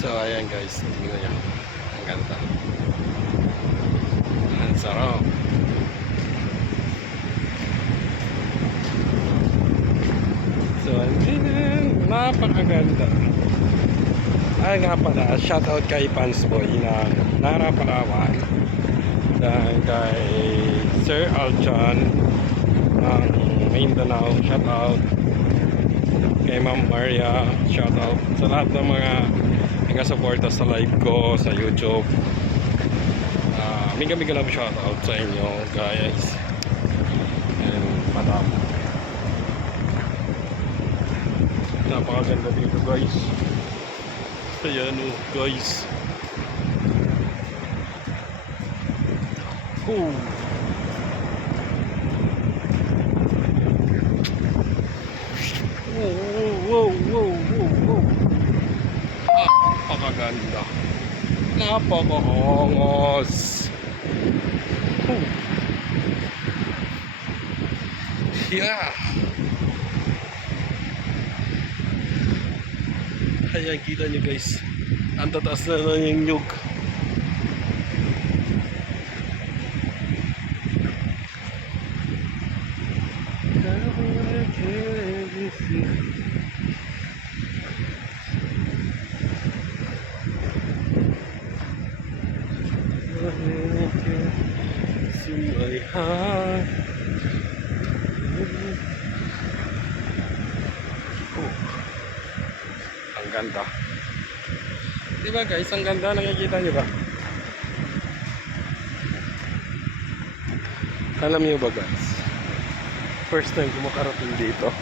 So ayan guys, tingnan nyo. Ang ganda. Ang sarap. So ayan, napakaganda. Ay nga pala, shoutout kay Pansboy na Narapalawan. Dan kay Sir Alchan ng Mindanao, shoutout. Kay Ma'am Maria, shoutout sa lahat ng mga nagasuporta sa live ko sa YouTube. Miga lang shoutout sa inyo guys. And madam, napakaganda dito guys. Ayan o guys. Oh. Wow. Napakaganda. Napakahangos. Yeah. Ayan, kita nyo guys. Ang tataas na yung nyug. Ang ganda. Diba guys, ang ganda, nakikita nyo ba? Alam nyo ba guys, first time ko makarating dito.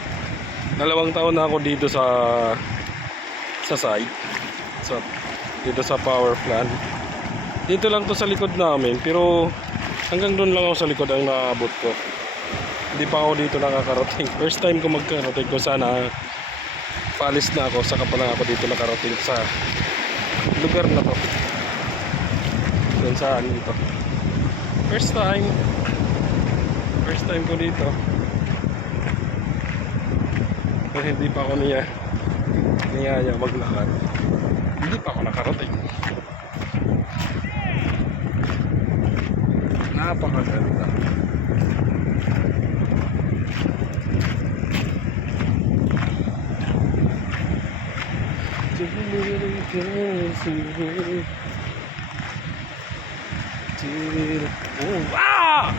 2 taon na ako dito sa site. So, dito sa power plant. Dito lang to sa likod namin, pero hanggang doon lang ako sa likod ang naabot ko. Hindi pa ako dito nakakarating. First time ko magkarating ko, sana paalis na ako, saka pa lang ako dito nakarating sa lugar na to. Doon saan dito. First time ko dito. Pero hindi pa ako niyaya maglakad. Hindi pa ako nakarating. Napakaganda. Oh, ah!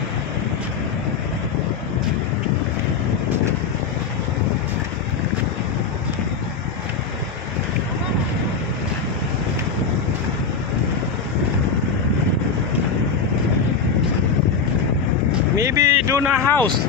Maybe Duna house.